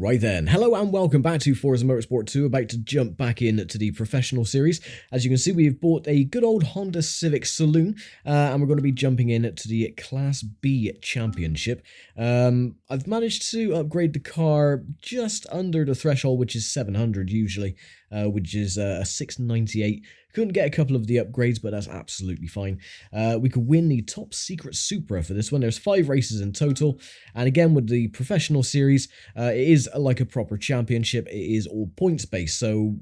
Right then, hello and welcome back to Forza Motorsport 2, about to jump back into the professional series. As you can see, we've bought a good old Honda Civic Saloon, and we're going to be jumping in to the Class B Championship. I've managed to upgrade the car just under the threshold, which is 700 usually, which is a 698. Couldn't get a couple of the upgrades, but that's absolutely fine. We could win the Top Secret Supra for this one. There's 5 races in total, and again with the professional series, it is like a proper championship. It is all points based, so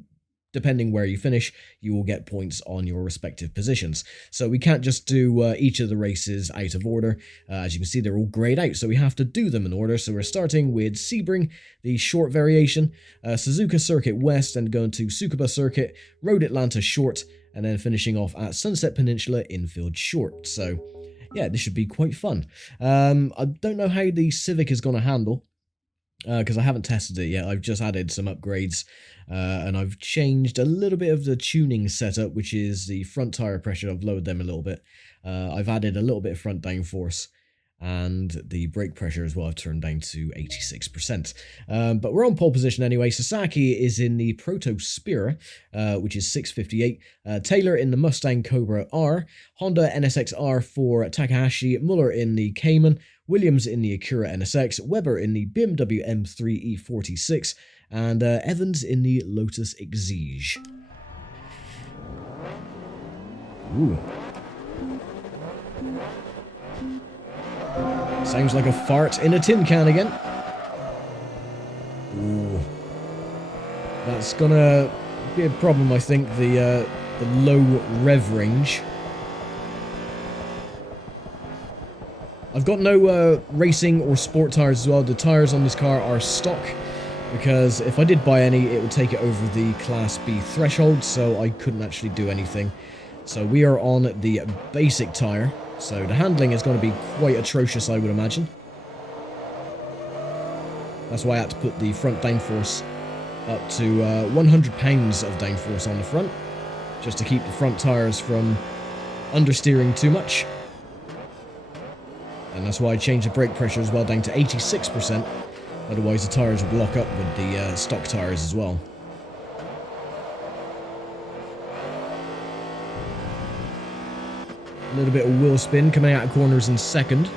depending where you finish, you will get points on your respective positions. So we can't just do each of the races out of order. As you can see, they're all grayed out, so we have to do them in order. So we're starting with Sebring, the short variation, Suzuka Circuit West, and going to Tsukuba Circuit, Road Atlanta short, and then finishing off at Sunset Peninsula Infield short. So yeah, this should be quite fun. I don't know how the Civic is going to handle, because I haven't tested it yet. I've just added some upgrades, and I've changed a little bit of the tuning setup, which is the front tire pressure. I've lowered them a little bit. I've added a little bit of front downforce, and the brake pressure as well I've turned down to 86%. But we're on pole position anyway. Sasaki is in the Proto Spira, which is 658. Taylor in the Mustang Cobra R. Honda NSX R for Takahashi. Muller in the Cayman. Williams in the Acura NSX. Weber in the BMW M3 E46. And Evans in the Lotus Exige. Ooh. Sounds like a fart in a tin can again. Ooh. That's gonna be a problem, I think, the low rev range. I've got no racing or sport tires as well. The tires on this car are stock, because if I did buy any, it would take it over the Class B threshold, so I couldn't actually do anything. So we are on the basic tire. So the handling is going to be quite atrocious, I would imagine. That's why I had to put the front downforce up to 100 pounds of downforce on the front, just to keep the front tyres from understeering too much. And that's why I changed the brake pressure as well down to 86%, otherwise the tyres would lock up with the stock tyres as well. A little bit of wheel spin coming out of corners in second.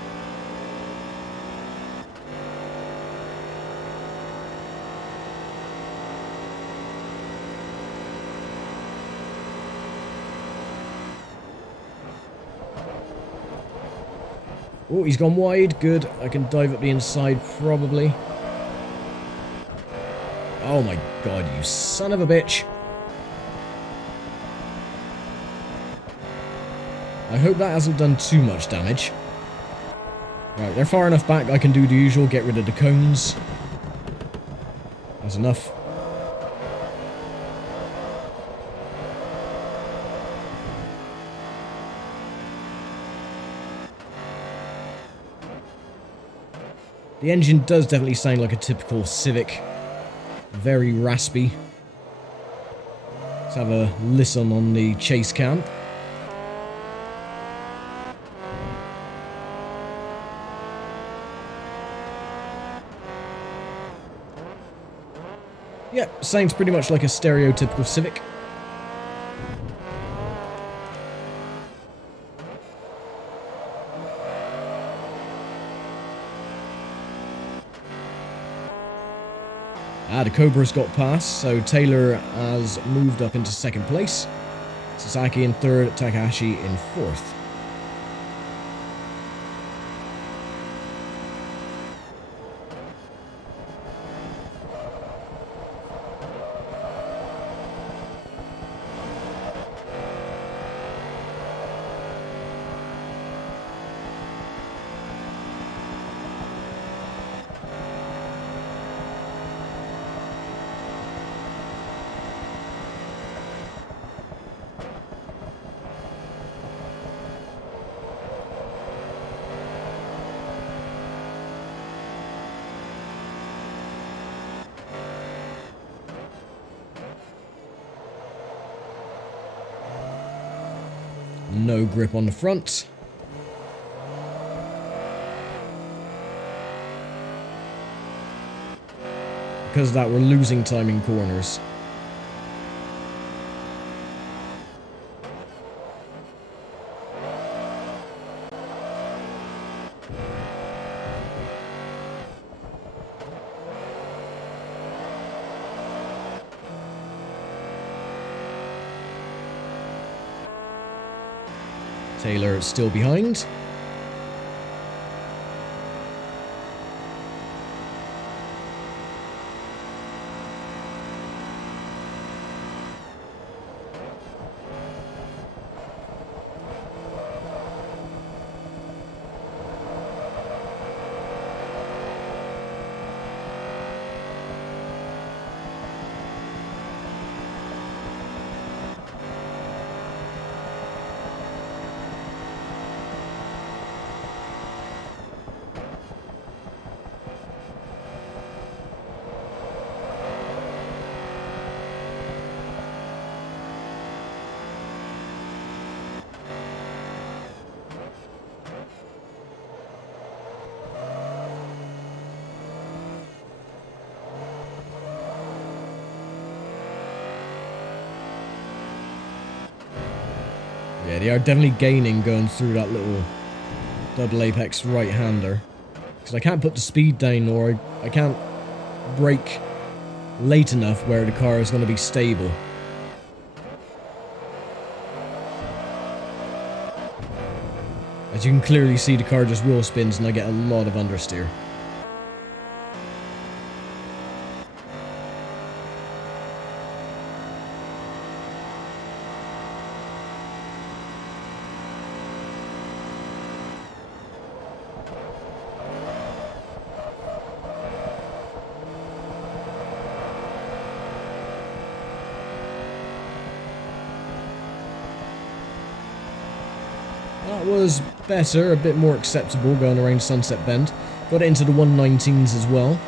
Oh, he's gone wide. Good. I can dive up the inside probably. Oh my god, you son of a bitch. I hope that hasn't done too much damage. Right, they're far enough back I can do the usual, get rid of the cones. That's enough. The engine does definitely sound like a typical Civic. Very raspy. Let's have a listen on the chase cam. Yep, sounds pretty much like a stereotypical Civic. The Cobra's got past, so Taylor has moved up into second place. Sasaki in third, Takahashi in fourth. No grip on the front. because of that, we're losing time in corners. Taylor still behind. Yeah, they are definitely gaining going through that little double apex right-hander. Because I can't put the speed down, or I can't brake late enough where the car is going to be stable. As you can clearly see, the car just wheel spins and I get a lot of understeer. That was better, a bit more acceptable going around Sunset Bend. Got it into the 119s as well.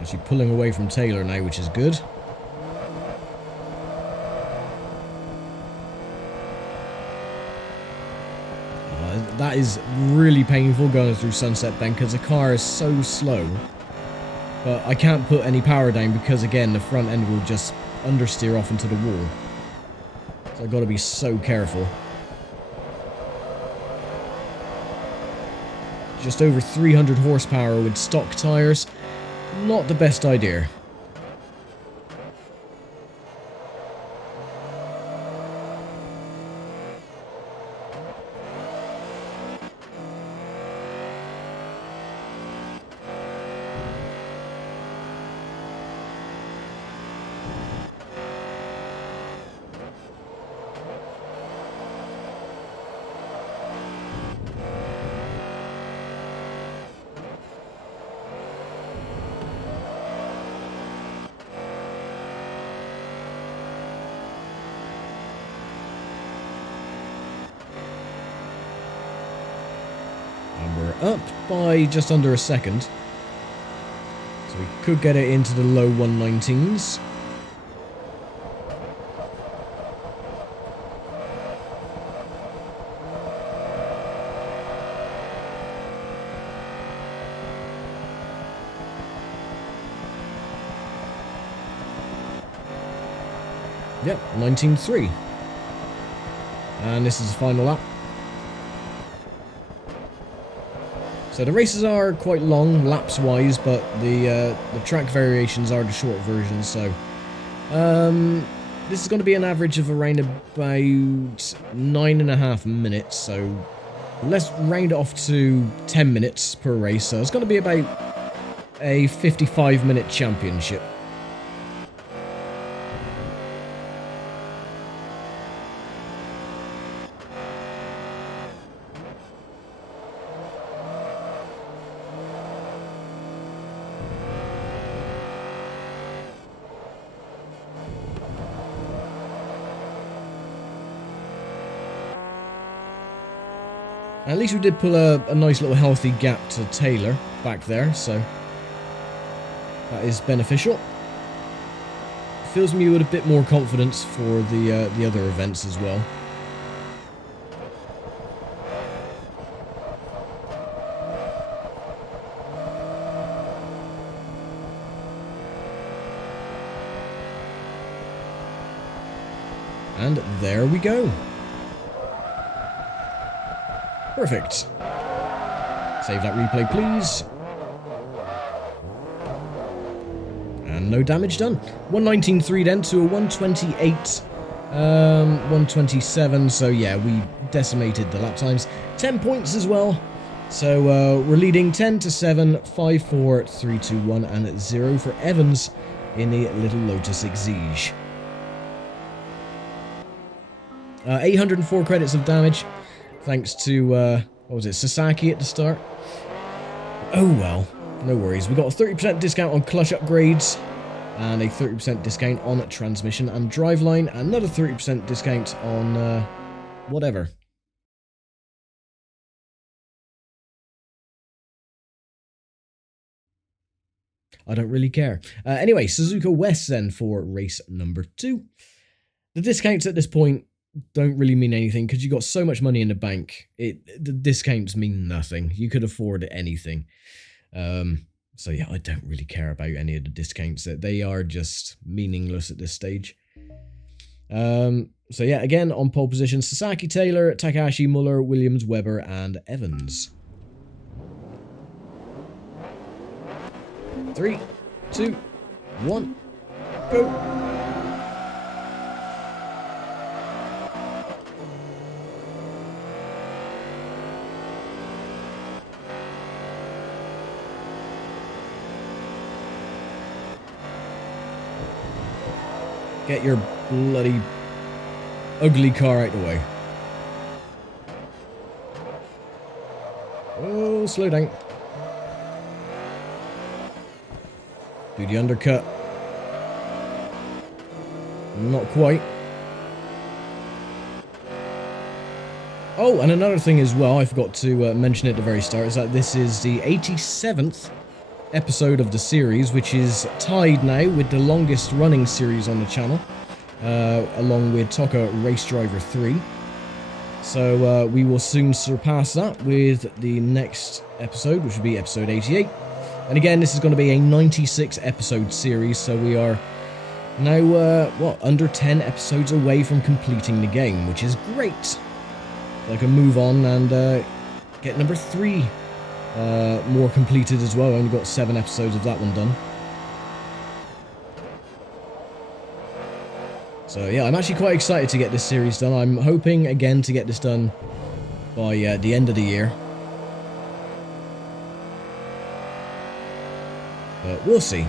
Actually pulling away from Taylor now, which is good. That is really painful going through Sunset Bend because the car is so slow. But I can't put any power down because, again, the front end will just understeer off into the wall. So I've got to be so careful. Just over 300 horsepower with stock tyres. Not the best idea. Up by just under a second. So we could get it into the low 119s. Yep, 19.3. And this is the final lap. So the races are quite long, laps-wise, but the track variations are the short versions, so... this is going to be an average of around about 9.5 minutes, so let's round it off to 10 minutes per race, so it's going to be about a 55-minute championship. At least we did pull a nice little healthy gap to Taylor back there, so that is beneficial. Fills me with a bit more confidence for the other events as well. And there we go. Perfect. Save that replay, please. And no damage done. 119.3 then to a 128, 127. So yeah, we decimated the lap times. 10 points as well. So we're leading 10 to 7, 5, 4, 3, 2, 1, and 0 for Evans in the Little Lotus Exige. 804 credits of damage. Thanks to, what was it, Sasaki at the start? Oh well, no worries. We got a 30% discount on clutch upgrades, and a 30% discount on transmission and driveline, and another 30% discount on, whatever. I don't really care. Anyway, Suzuka West then for race number 2. The discounts at this point don't really mean anything because you got so much money in the bank. The discounts mean nothing. You could afford anything. So yeah, I don't really care about any of the discounts. They are just meaningless at this stage. So yeah, again on pole position, Sasaki, Taylor, Takahashi, Muller, Williams, Webber, and Evans. 3, 2, 1, go. Get your bloody ugly car out of the way. Oh, slow down. Do the undercut. Not quite. Oh, and another thing as well, I forgot to mention at the very start, is that this is the 87th episode of the series, which is tied now with the longest running series on the channel, along with Toka Race Driver 3. So we will soon surpass that with the next episode, which will be episode 88. And again, this is going to be a 96 episode series, so we are now, under 10 episodes away from completing the game, which is great. So I can move on and get number 3 more completed as well. I only got 7 episodes of that one done. So yeah, I'm actually quite excited to get this series done. I'm hoping again to get this done by the end of the year. But we'll see.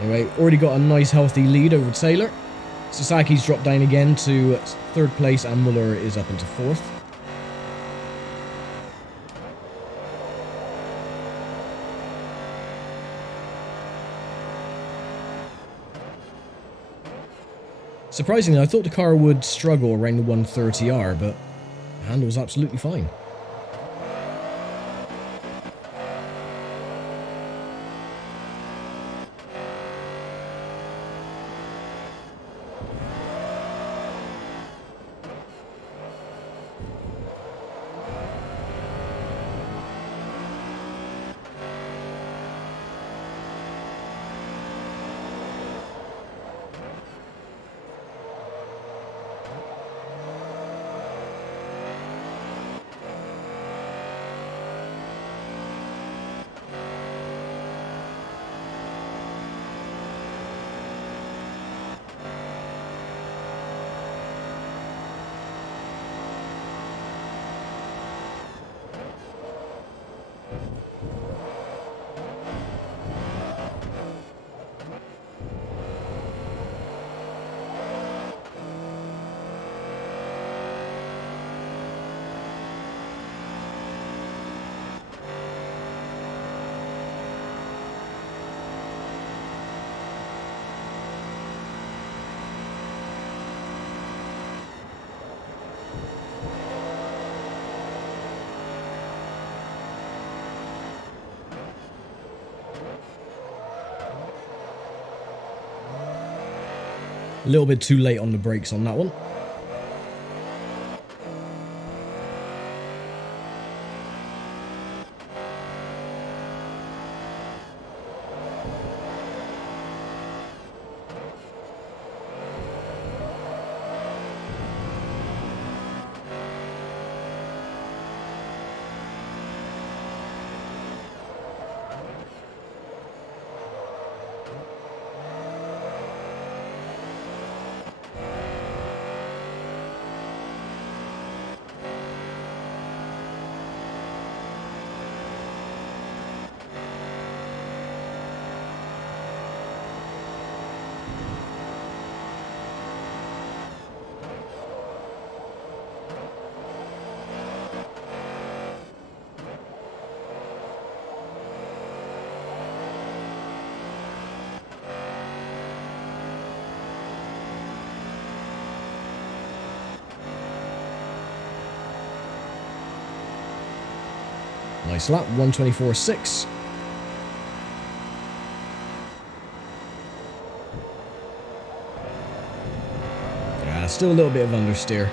Anyway, already got a nice healthy lead over Taylor. Sasaki's dropped down again to 3rd place and Muller is up into 4th. Surprisingly, I thought the car would struggle around the 130R, but the handle was absolutely fine. A little bit too late on the brakes on that one. Nice lap, 124.6. Yeah, still a little bit of understeer.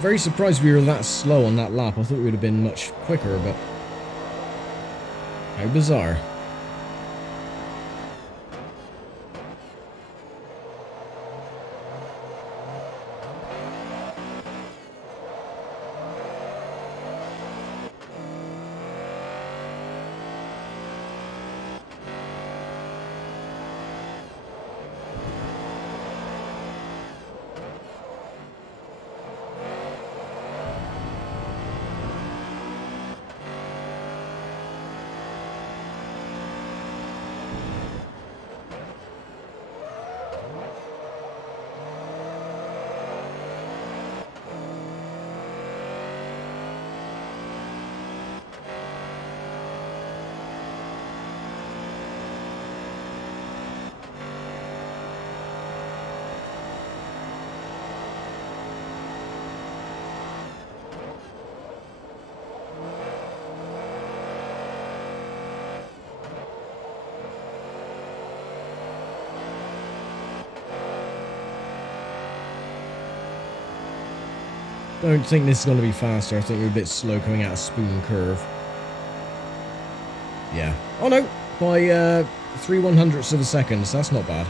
Very surprised we were that slow on that lap. I thought we would have been much quicker, but how bizarre. Don't think this is going to be faster. I think we're a bit slow coming out of Spoon Curve. Yeah. Oh no! By 3/100ths of a second, so that's not bad.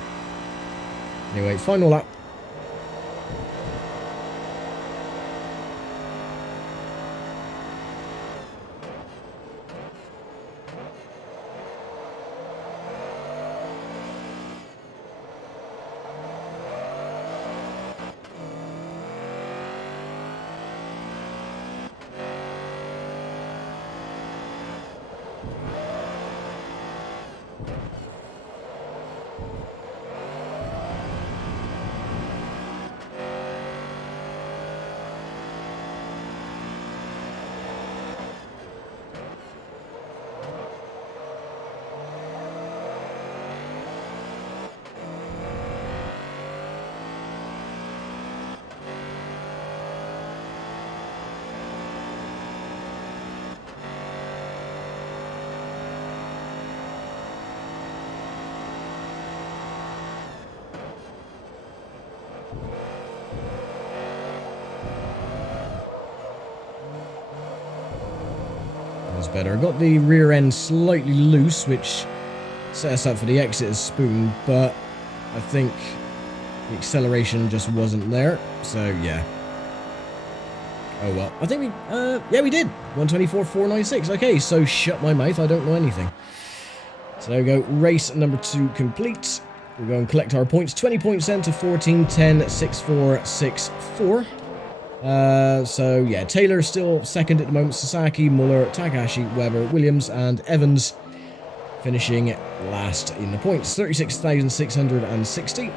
Anyway, final lap. That's better. I got the rear end slightly loose, which set us up for the exit as Spoon, but I think the acceleration just wasn't there. So, yeah. Oh, well. I think yeah, we did. 124.496. Okay, so shut my mouth. I don't know anything. So there we go. Race number 2 complete. We'll go and collect our points. 20 points then to 14, 10, 6, 4, 6, 4. So yeah, Taylor still second at the moment. Sasaki, Muller, Takahashi, Weber, Williams, and Evans finishing last in the points. 36,660.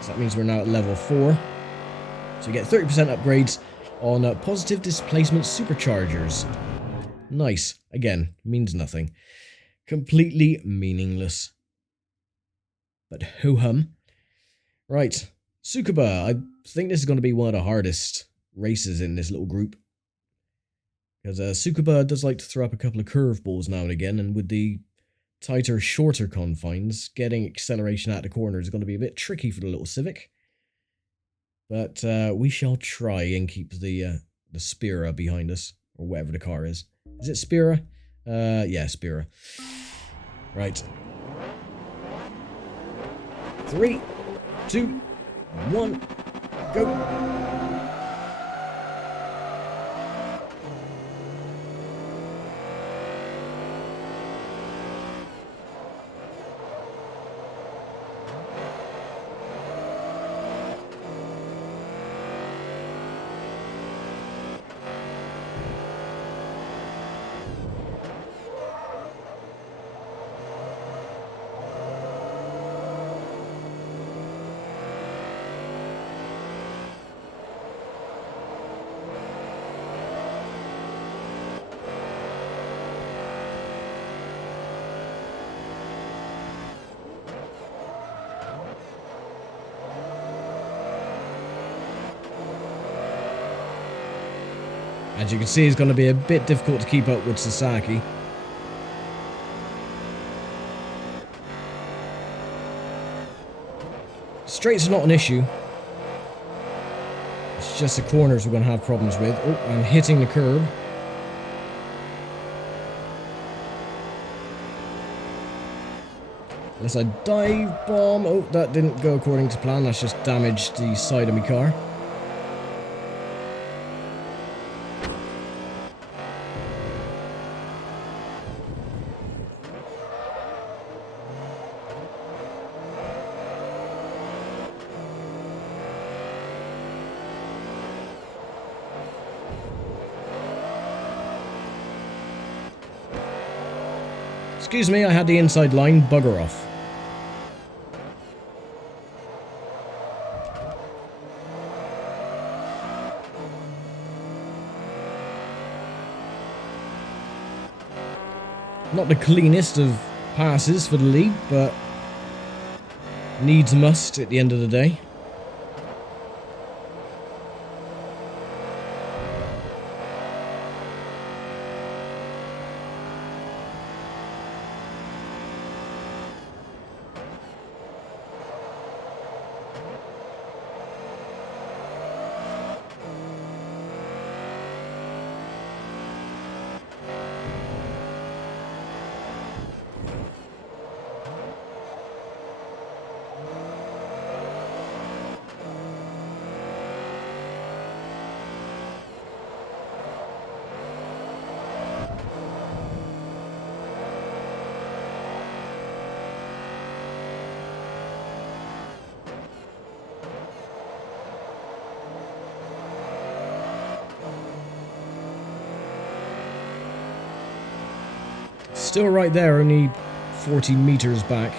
So that means we're now at level 4. So you get 30% upgrades on positive displacement superchargers. Nice. Again, means nothing. Completely meaningless. But ho-hum. Right. Tsukuba. I think this is going to be one of the hardest races in this little group. Because Tsukuba does like to throw up a couple of curveballs now and again, and with the tighter, shorter confines, getting acceleration out the corner is going to be a bit tricky for the little Civic. But we shall try and keep the Spira behind us, or whatever the car is. Is it Spira? Yeah, Spira. Right. 3, 2, 1, go! As you can see, it's going to be a bit difficult to keep up with Sasaki. Straights are not an issue. It's just the corners we're going to have problems with. Oh, I'm hitting the curb. Unless I dive bomb. Oh, that didn't go according to plan. That's just damaged the side of my car. Excuse me, I had the inside line. Bugger off. Not the cleanest of passes for the lead, but needs must at the end of the day. Still right there, only 40 meters back.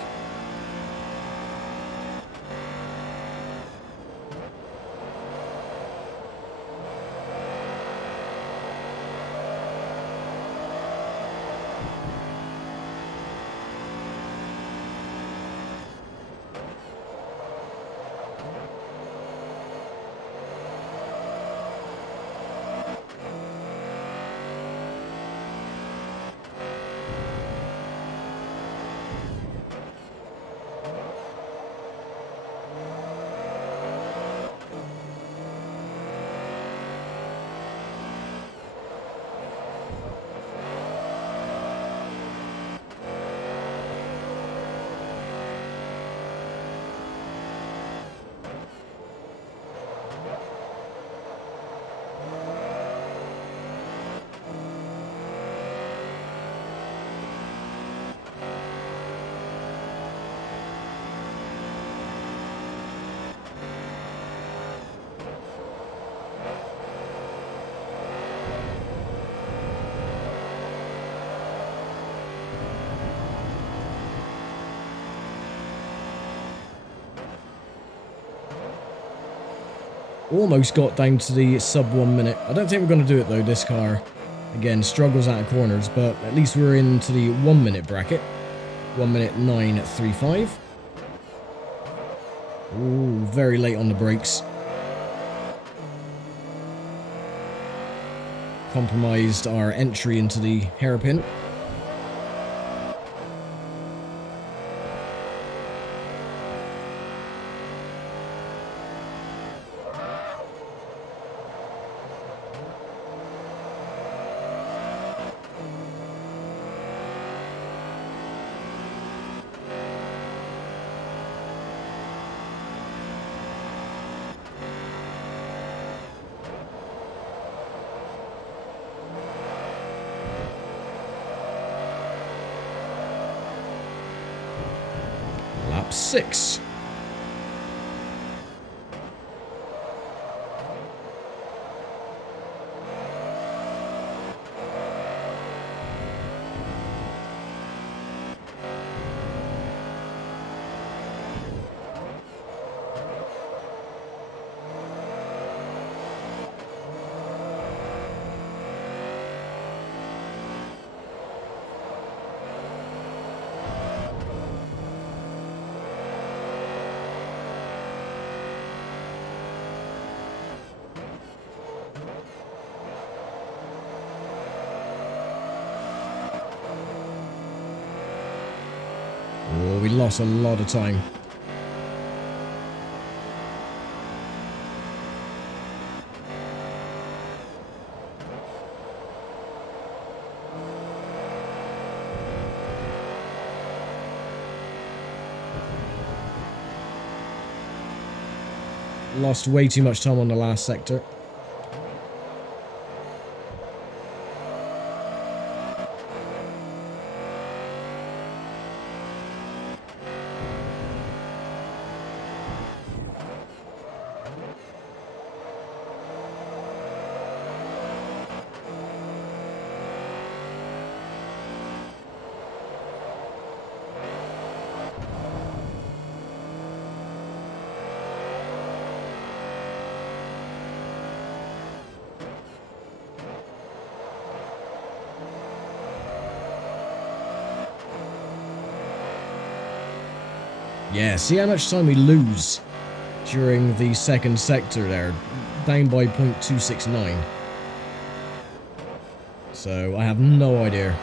Almost got down to the sub 1 minute. I don't think we're going to do it though, this car. Again, struggles out of corners, but at least we're into the 1 minute bracket. 1 minute 9:35. Ooh, very late on the brakes. Compromised our entry into the hairpin. Lap 6. Oh, we lost a lot of time. Lost way too much time on the last sector. Yeah, see how much time we lose during the second sector there, down by 0.269. So I have no idea.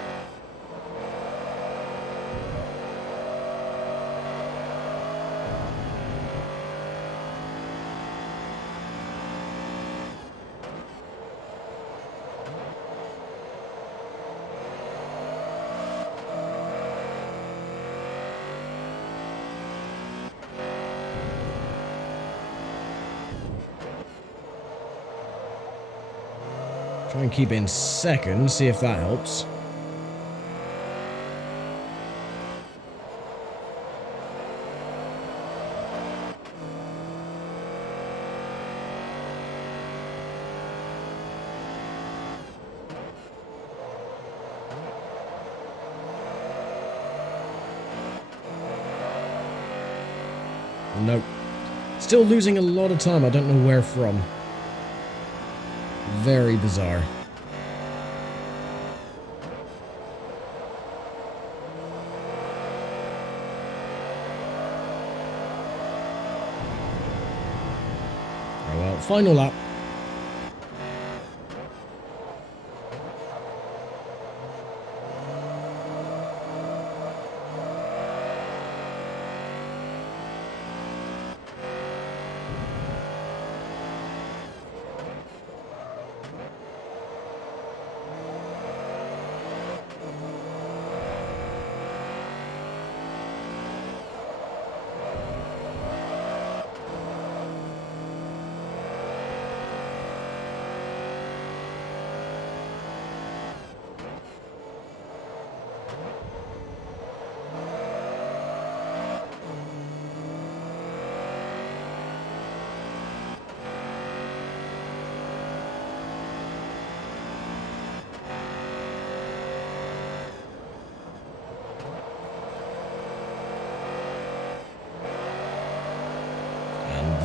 Try and keep in second, see if that helps. Nope. Still losing a lot of time, I don't know where from. Very bizarre. Oh well, final lap.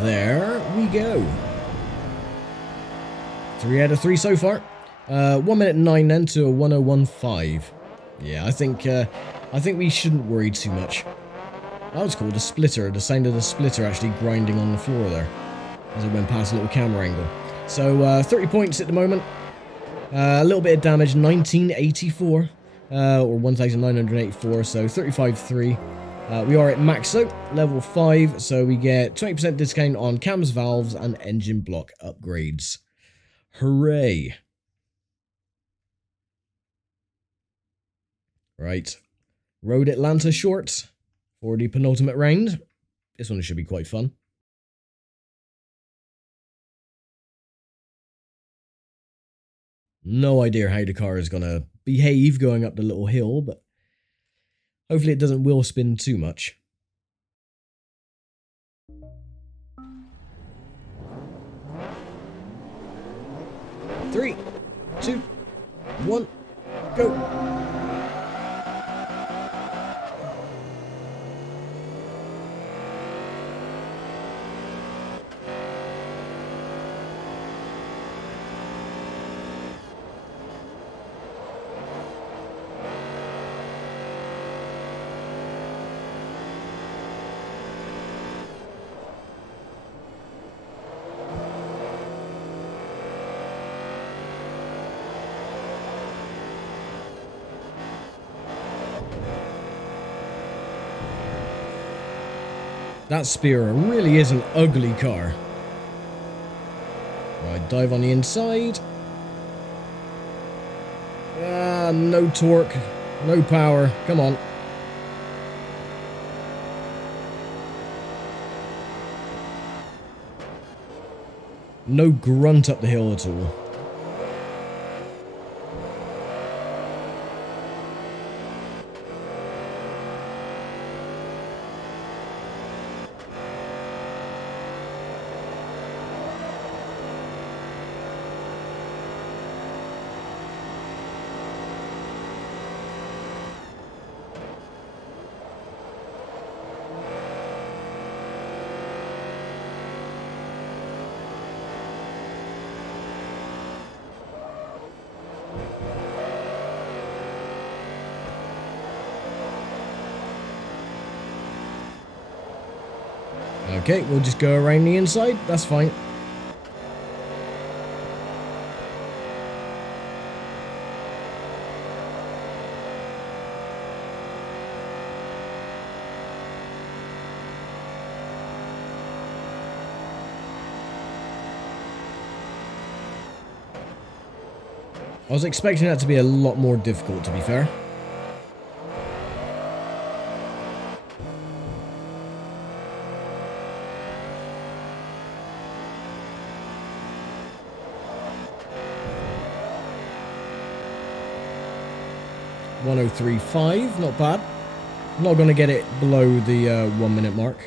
There we go. 3 out of 3 so far. 1 minute 9 then to a 1:01.5. Yeah, I think we shouldn't worry too much. That was cool, the splitter, the sound of the splitter actually grinding on the floor there as it went past a little camera angle. So 30 points at the moment. A little bit of damage, 1984, or 1984, so 35.3. We are at Maxo, level 5, so we get 20% discount on cams, valves, and engine block upgrades. Hooray. Right. Road Atlanta short for the penultimate round. This one should be quite fun. No idea how the car is going to behave going up the little hill, but hopefully it doesn't wheel spin too much. Three, 2, 1, go. That Spear really is an ugly car. Right, dive on the inside. Ah, no torque, no power. Come on. No grunt up the hill at all. Okay, we'll just go around the inside. That's fine. I was expecting that to be a lot more difficult, to be fair. .1035, not bad. I'm not going to get it below the 1 minute mark.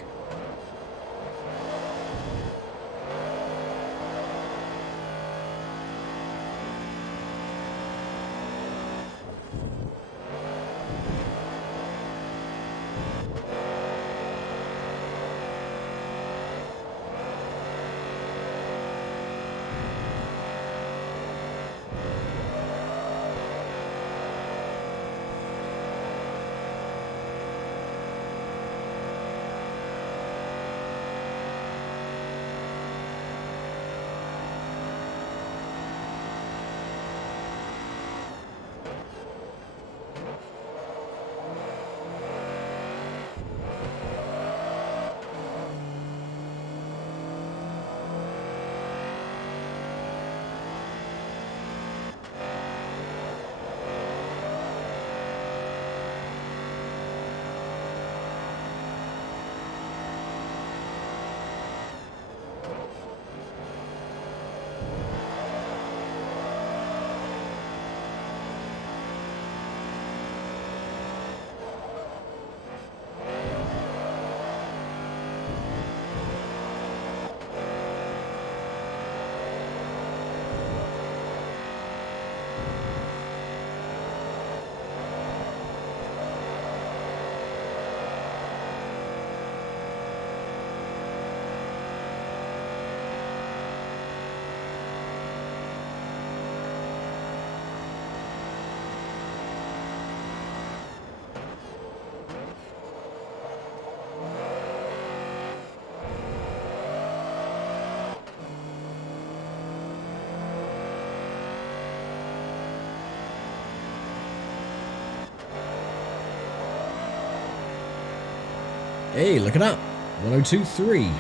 Hey, look at that. 102.3.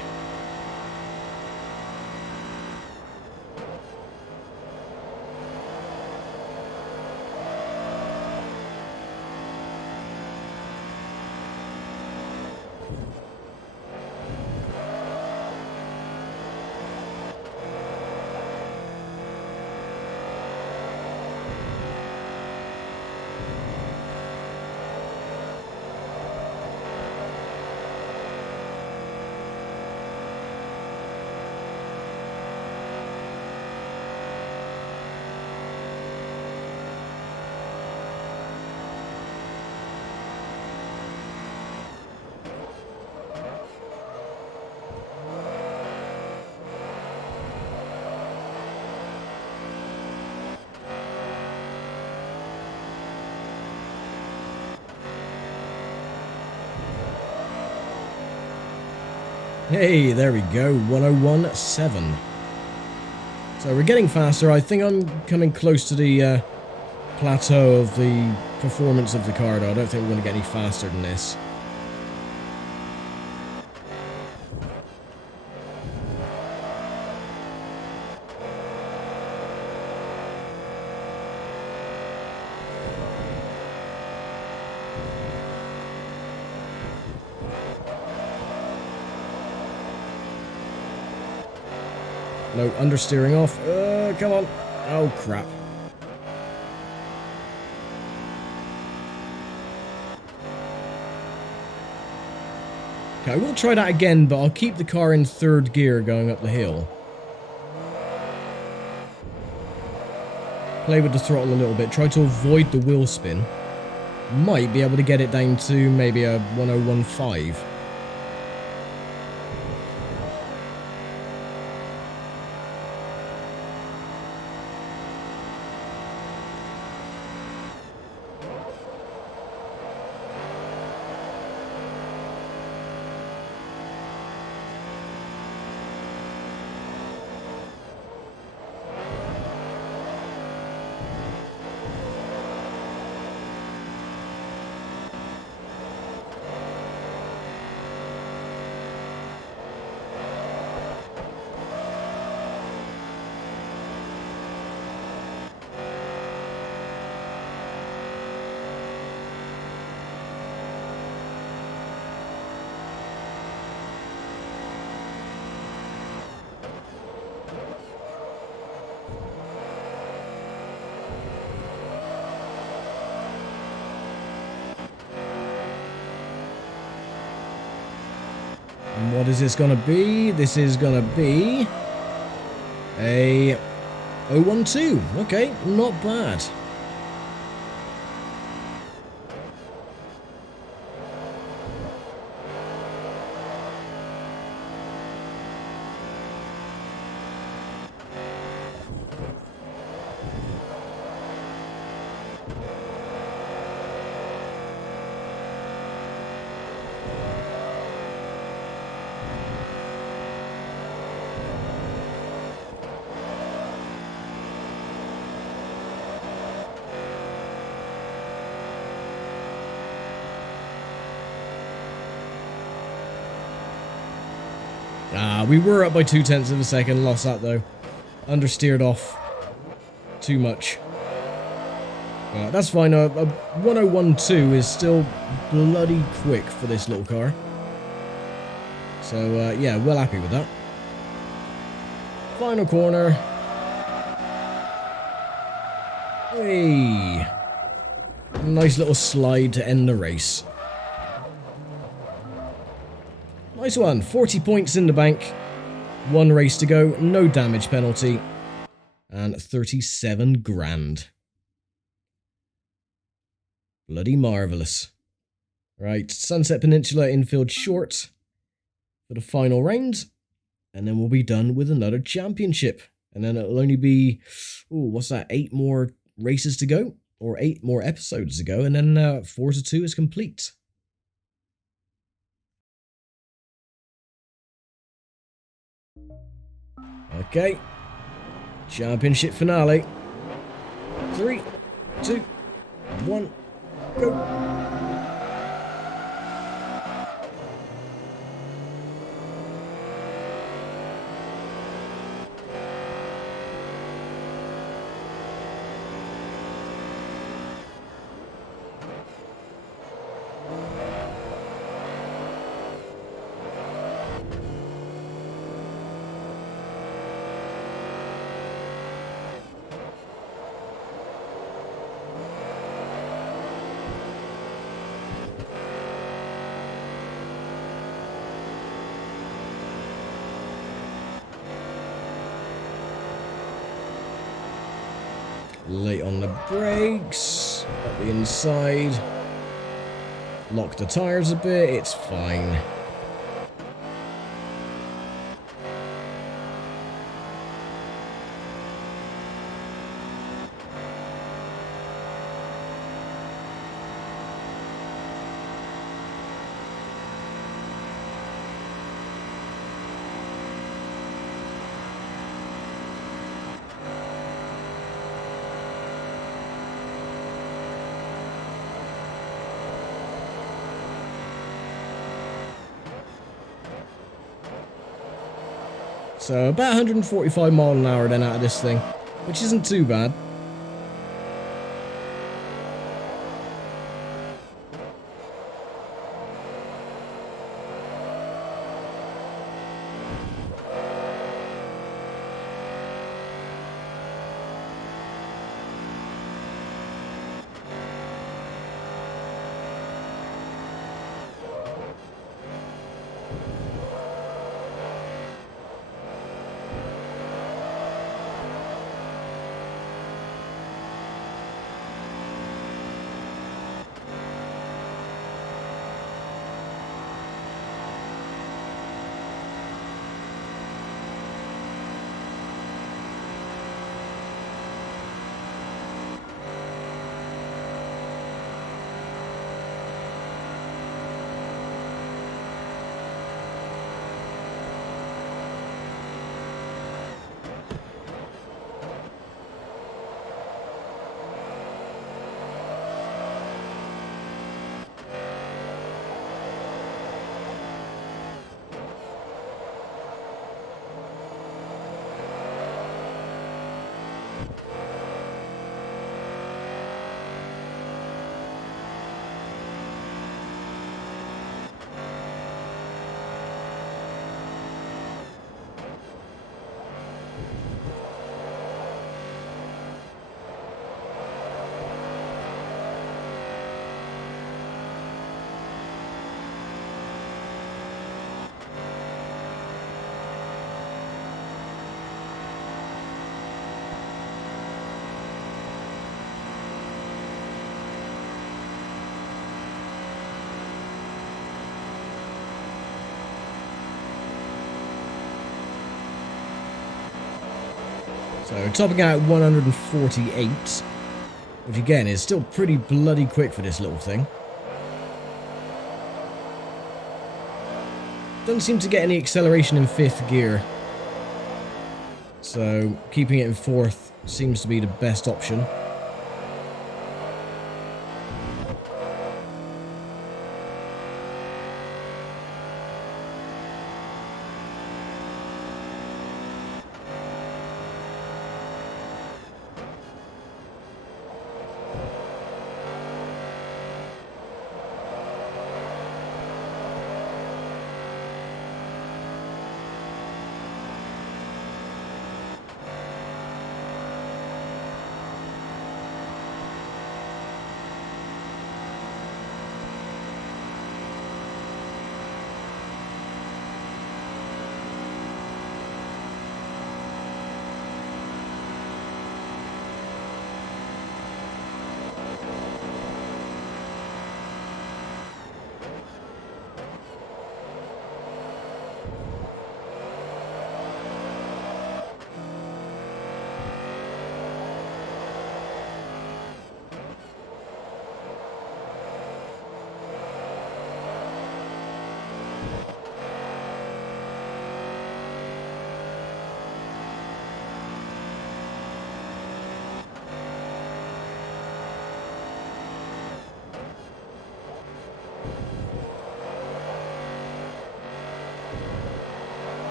Hey, there we go, 101.7. So we're getting faster. I think I'm coming close to the plateau of the performance of the car, though. I don't think we're going to get any faster than this. No, understeering off. Come on. Oh, crap. Okay, I will try that again, but I'll keep the car in third gear going up the hill. Play with the throttle a little bit. Try to avoid the wheel spin. Might be able to get it down to maybe a 101.5. And what is this going to be? This is going to be a 012. Okay, not bad. We were up by 0.2 of a second, lost that though. Understeered off too much. That's fine, a 101.2 is still bloody quick for this little car. So yeah, well happy with that. Final corner. Hey! Nice little slide to end the race. Nice one, 40 points in the bank, 1 race to go, no damage penalty, and 37 grand. Bloody marvellous. Right, Sunset Peninsula Infield short for the final round, and then we'll be done with another championship. And then it'll only be, ooh, what's that, 8 more races to go, or 8 more episodes to go, and then Forza 2 is complete. Okay, championship finale. 3, 2, 1, go. Late on the brakes. At the inside. Lock the tyres a bit. It's fine. So about 145 mile an hour then out of this thing, which isn't too bad. So topping out at 148, which again is still pretty bloody quick for this little thing. Doesn't seem to get any acceleration in 5th gear, so keeping it in 4th seems to be the best option.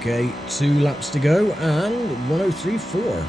Okay, 2 laps to go and 103.4.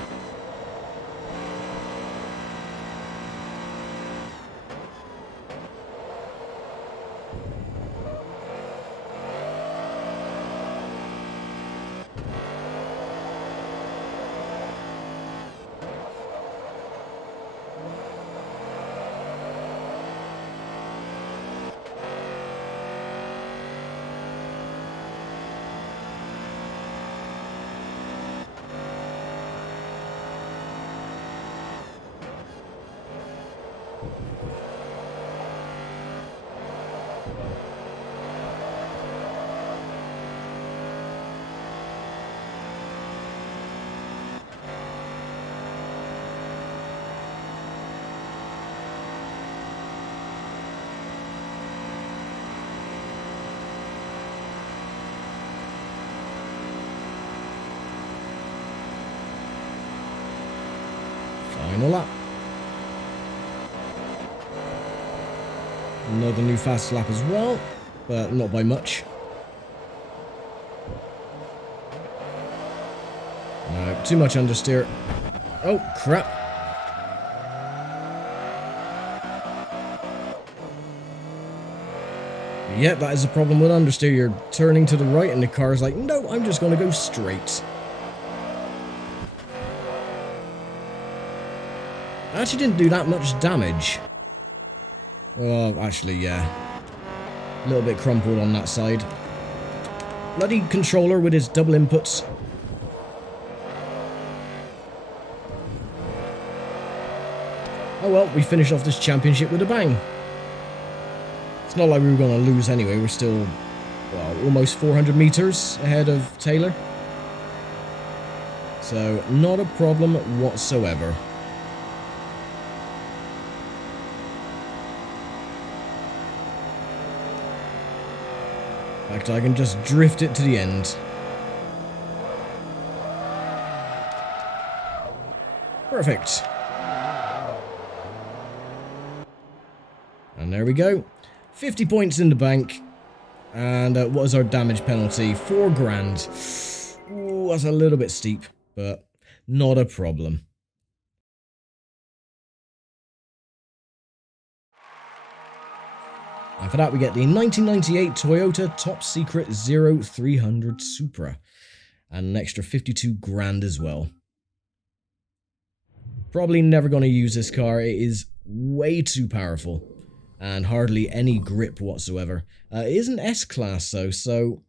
Final lap. Another new fast lap as well, but not by much. No, too much understeer. Oh, crap. Yeah, that is a problem with understeer. You're turning to the right and the car's like, no, I'm just going to go straight. I actually didn't do that much damage. Oh, actually, yeah. A little bit crumpled on that side. Bloody controller with his double inputs. Oh well, we finished off this championship with a bang. It's not like we were going to lose anyway. We're still, well, almost 400 meters ahead of Taylor. So, not a problem whatsoever. In fact, I can just drift it to the end. Perfect. And there we go. 50 points in the bank. And what is our damage penalty? 4 grand. Ooh, that's a little bit steep, but not a problem. And for that, we get the 1998 Toyota Top Secret 0300 Supra. And an extra 52 grand as well. Probably never going to use this car. It is way too powerful. And hardly any grip whatsoever. It is an S-Class though, so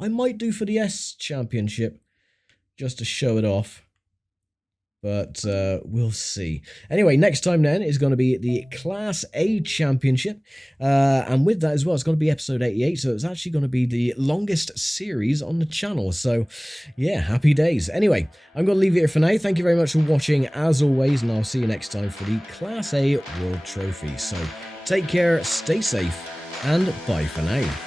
I might do for the S Championship. Just to show it off. But we'll see. Anyway, next time then is going to be the Class A Championship. And with that as well, it's going to be episode 88. So it's actually going to be the longest series on the channel. So yeah, happy days. Anyway, I'm going to leave it here for now. Thank you very much for watching as always. And I'll see you next time for the Class A World Trophy. So take care, stay safe, and bye for now.